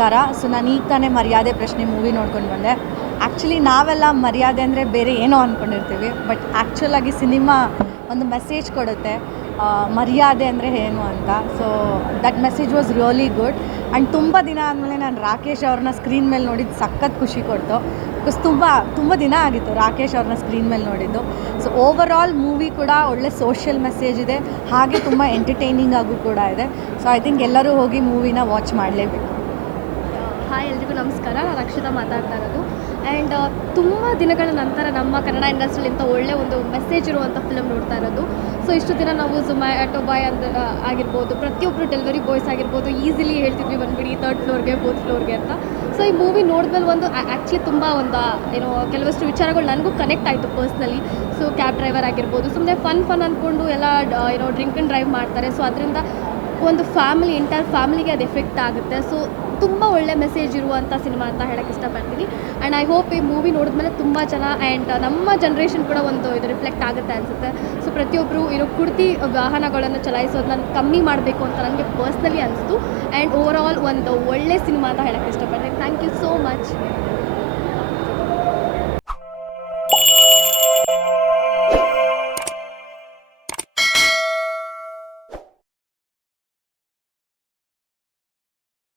ನಮಸ್ಕಾರ. ಸೊ ನಾನು ಈಗ ತಾನೇ ಮರ್ಯಾದೆ ಪ್ರಶ್ನೆ ಮೂವಿ ನೋಡ್ಕೊಂಡು ಬಂದೆ. ಆ್ಯಕ್ಚುಲಿ ನಾವೆಲ್ಲ ಮರ್ಯಾದೆ ಅಂದರೆ ಬೇರೆ ಏನೋ ಅಂದ್ಕೊಂಡಿರ್ತೀವಿ, ಬಟ್ ಆ್ಯಕ್ಚುಲಾಗಿ ಸಿನಿಮಾ ಒಂದು ಮೆಸೇಜ್ ಕೊಡುತ್ತೆ ಮರ್ಯಾದೆ ಅಂದರೆ ಏನು ಅಂತ. So that message was really good. And ತುಂಬ ದಿನ ಆದಮೇಲೆ ನಾನು ರಾಕೇಶ್ ಅವ್ರನ್ನ ಸ್ಕ್ರೀನ್ ಮೇಲೆ ನೋಡಿದ್ದು ಸಖತ್ ಖುಷಿ ಕೊಡ್ತು. ಬಿಕಾಸ್ ತುಂಬ ದಿನ ಆಗಿತ್ತು ರಾಕೇಶ್ ಅವ್ರನ್ನ ಸ್ಕ್ರೀನ್ ಮೇಲೆ ನೋಡಿದ್ದು. ಸೊ ಓವರ್ ಆಲ್ ಮೂವಿ ಕೂಡ ಒಳ್ಳೆ ಸೋಷಿಯಲ್ ಮೆಸೇಜ್ ಇದೆ, ಹಾಗೆ ತುಂಬ ಎಂಟರ್ಟೈನಿಂಗ್ ಆಗೂ ಕೂಡ ಇದೆ. ಸೊ ಐ ಥಿಂಕ್ ಎಲ್ಲರೂ ಹೋಗಿ ಮೂವಿನ ವಾಚ್ ಮಾಡಲೇಬೇಕು. ಹಾಯ್ ಎಲ್ರಿಗೂ ನಮಸ್ಕಾರ. ನಾನು ಅಕ್ಷತಾ ಮಾತಾಡ್ತಾ ಇರೋದು. ಆ್ಯಂಡ್ ತುಂಬ ದಿನಗಳ ನಂತರ ನಮ್ಮ ಕನ್ನಡ ಇಂಡಸ್ಟ್ರಿಯಲ್ಲಿ ಇಂಥ ಒಳ್ಳೆ ಒಂದು ಮೆಸೇಜ್ ಇರುವಂಥ ಫಿಲಮ್ ನೋಡ್ತಾ ಇರೋದು. ಸೊ ಇಷ್ಟು ದಿನ ನಾವು ಝೊಮ್ಯಾಟೊ ಬಾಯ್ ಅಂತ ಆಗಿರ್ಬೋದು, ಪ್ರತಿಯೊಬ್ಬರು ಡೆಲಿವರಿ ಬಾಯ್ಸ್ ಆಗಿರ್ಬೋದು, ಈಸಿಲಿ ಹೇಳ್ತಿದ್ವಿ ಬಂದುಬಿಡಿ 3rd ಫ್ಲೋರ್ಗೆ 4th ಫ್ಲೋರ್ಗೆ ಅಂತ. ಸೊ ಈ ಮೂವಿ ನೋಡಿದ್ಮೇಲೆ ಒಂದು ಆ್ಯಕ್ಚುಲಿ ತುಂಬ ಒಂದು ಕೆಲವಷ್ಟು ವಿಚಾರಗಳು ನನಗೂ ಕನೆಕ್ಟ್ ಆಯಿತು ಪರ್ಸ್ನಲಿ. ಸೊ ಕ್ಯಾಬ್ ಡ್ರೈವರ್ ಆಗಿರ್ಬೋದು, ಸುಮ್ಮನೆ ಫನ್ ಅಂದ್ಕೊಂಡು ಎಲ್ಲ ಡ್ರಿಂಕ್ ಆ್ಯಂಡ್ ಡ್ರೈವ್ ಮಾಡ್ತಾರೆ. ಸೊ ಅದರಿಂದ ಒಂದು ಎಂಟೈರ್ ಫ್ಯಾಮಿಲಿಗೆ ಅದು ಎಫೆಕ್ಟ್ ಆಗುತ್ತೆ. ಸೊ ತುಂಬ ಒಳ್ಳೆ ಮೆಸೇಜ್ ಇರುವಂಥ ಸಿನಿಮಾ ಅಂತ ಹೇಳೋಕ್ಕೆ ಇಷ್ಟಪಡ್ತೀನಿ. ಆ್ಯಂಡ್ ಐ ಹೋಪ್ ಈ ಮೂವಿ ನೋಡಿದ್ಮೇಲೆ ತುಂಬ ಜನ ಆ್ಯಂಡ್ ನಮ್ಮ ಜನ್ರೇಷನ್ ಕೂಡ ಇದು ರಿಫ್ಲೆಕ್ಟ್ ಆಗುತ್ತೆ ಅನಿಸುತ್ತೆ. ಸೊ ಪ್ರತಿಯೊಬ್ಬರು ಕುಡ್ತಿ ವಾಹನಗಳನ್ನು ಚಲಾಯಿಸೋದನ್ನ ಕಮ್ಮಿ ಮಾಡಬೇಕು ಅಂತ ನನಗೆ ಪರ್ಸ್ನಲಿ ಅನಿಸ್ತು. ಆ್ಯಂಡ್ ಓವರ್ ಆಲ್ ಒಂದು ಒಳ್ಳೆ ಸಿನಿಮಾ ಅಂತ ಹೇಳೋಕ್ಕೆ ಇಷ್ಟಪಡ್ತೀನಿ. Thank you so much.